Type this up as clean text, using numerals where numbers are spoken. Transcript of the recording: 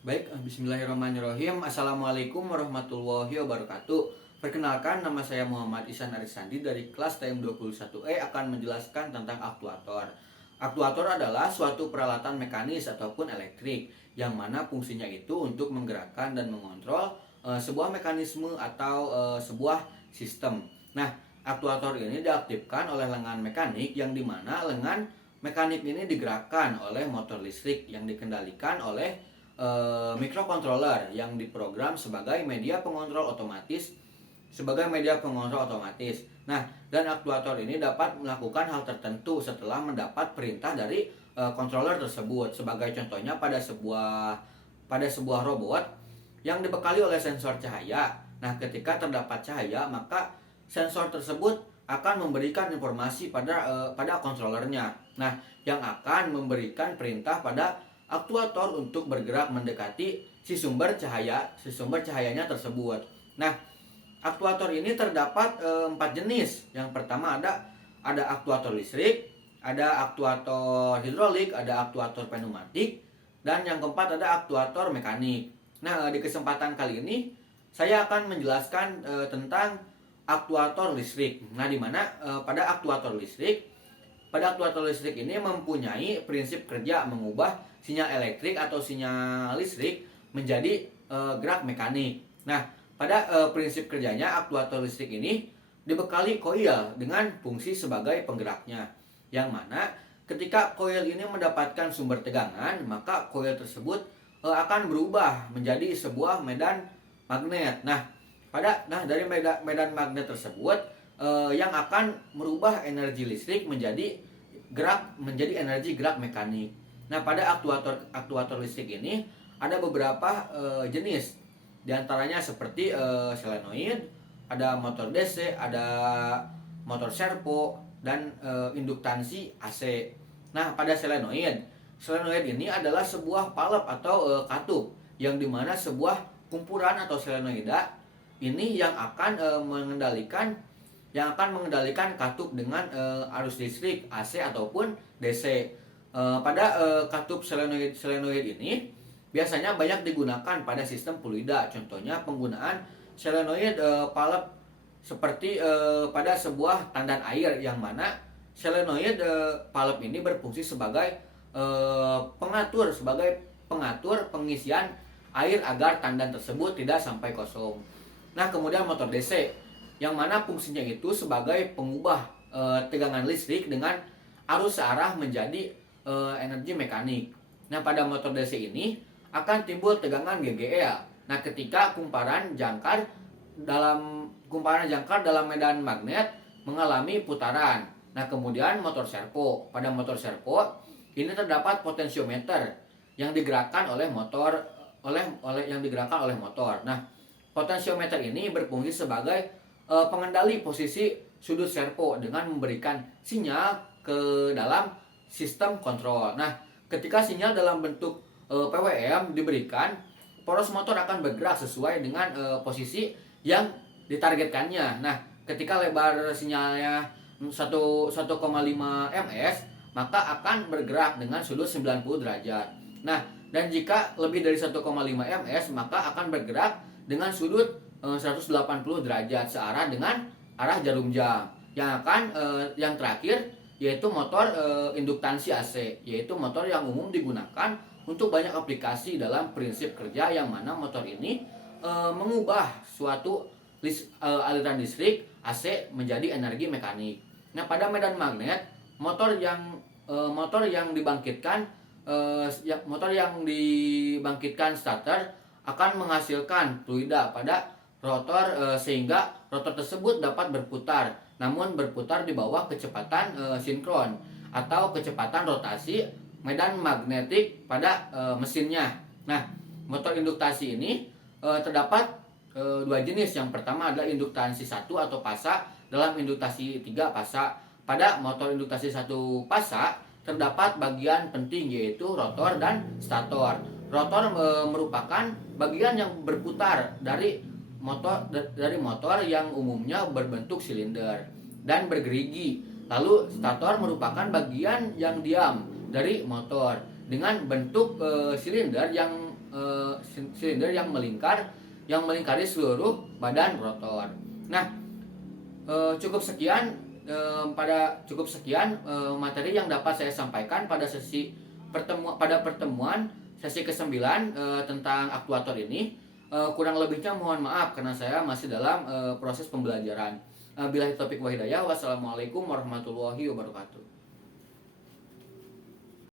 Bismillahirrahmanirrahim. Assalamualaikum warahmatullahi wabarakatuh. Perkenalkan, nama saya Muhammad Ihsan Arisandi dari kelas TM21E akan menjelaskan tentang aktuator. Aktuator adalah suatu peralatan mekanis ataupun elektrik yang mana fungsinya itu untuk menggerakkan dan mengontrol sebuah mekanisme atau sebuah sistem. Nah, aktuator ini diaktifkan oleh lengan mekanik yang dimana lengan mekanik ini digerakkan oleh motor listrik yang dikendalikan oleh microcontroller yang diprogram sebagai media pengontrol otomatis. Nah, dan aktuator ini dapat melakukan hal tertentu setelah mendapat perintah dari controller tersebut. Sebagai contohnya pada sebuah robot yang dibekali oleh sensor cahaya. Nah, ketika terdapat cahaya, maka sensor tersebut akan memberikan informasi pada controllernya. Nah, yang akan memberikan perintah pada aktuator untuk bergerak mendekati si sumber cahayanya tersebut. Nah, aktuator ini terdapat 4 jenis. Yang pertama ada aktuator listrik, ada aktuator hidrolik, ada aktuator pneumatik, dan yang keempat ada aktuator mekanik. Nah, di kesempatan kali ini saya akan menjelaskan tentang aktuator listrik. Nah, di mana pada aktuator listrik ini mempunyai prinsip kerja mengubah sinyal elektrik atau sinyal listrik menjadi gerak mekanik. Nah, pada prinsip kerjanya aktuator listrik ini dibekali koil dengan fungsi sebagai penggeraknya. Yang mana ketika koil ini mendapatkan sumber tegangan, maka koil tersebut akan berubah menjadi sebuah medan magnet. Nah, dari medan magnet tersebut yang akan merubah energi listrik menjadi energi gerak mekanik. Nah, pada aktuator listrik ini ada beberapa jenis. Di antaranya seperti solenoid, ada motor DC, ada motor servo, dan induktansi AC. Nah, pada solenoid ini adalah sebuah palep atau katup yang dimana sebuah kumpulan atau solenoida ini yang akan mengendalikan katup dengan arus listrik AC ataupun DC. Pada katup solenoid ini biasanya banyak digunakan pada sistem fluida. Contohnya penggunaan solenoid palep seperti pada sebuah tandan air, yang mana solenoid palep ini berfungsi sebagai pengatur pengisian air agar tandan tersebut tidak sampai kosong. Nah, kemudian motor DC yang mana fungsinya itu sebagai pengubah tegangan listrik dengan arus searah menjadi energi mekanik. Nah, pada motor DC ini akan timbul tegangan GGL. Nah, ketika kumparan jangkar dalam medan magnet mengalami putaran. Nah, kemudian motor servo. Pada motor servo ini terdapat potensiometer yang digerakkan oleh motor. Nah, potensiometer ini berfungsi sebagai pengendali posisi sudut servo dengan memberikan sinyal ke dalam sistem kontrol. Nah, ketika sinyal dalam bentuk PWM diberikan, poros motor akan bergerak sesuai dengan posisi yang ditargetkannya. Nah, ketika lebar sinyalnya 1,5 ms, maka akan bergerak dengan sudut 90 derajat. Nah, dan jika lebih dari 1,5 ms, maka akan bergerak dengan sudut 180 derajat searah dengan arah jarum jam. Yang terakhir yaitu motor induktansi AC, yaitu motor yang umum digunakan untuk banyak aplikasi dalam prinsip kerja, yang mana motor ini mengubah suatu aliran listrik AC menjadi energi mekanik. Nah, pada medan magnet motor yang dibangkitkan starter akan menghasilkan fluida pada rotor sehingga rotor tersebut dapat berputar, namun berputar di bawah kecepatan sinkron atau kecepatan rotasi medan magnetik pada mesinnya. Nah, motor induktasi ini terdapat dua jenis. Yang pertama adalah induktasi 1 atau pasa, dalam induktasi 3 pasa. Pada motor induktasi 1 pasa terdapat bagian penting yaitu rotor dan stator. Rotor merupakan bagian yang berputar dari motor yang umumnya berbentuk silinder dan bergerigi. Lalu stator merupakan bagian yang diam dari motor. dengan bentuk silinder yang melingkari seluruh badan rotor. Nah, cukup sekian materi yang dapat saya sampaikan pada pertemuan sesi ke-9 tentang aktuator ini. Kurang lebihnya mohon maaf karena saya masih dalam proses pembelajaran. Billahi taufik wa hidayah. Wassalamualaikum warahmatullahi wabarakatuh.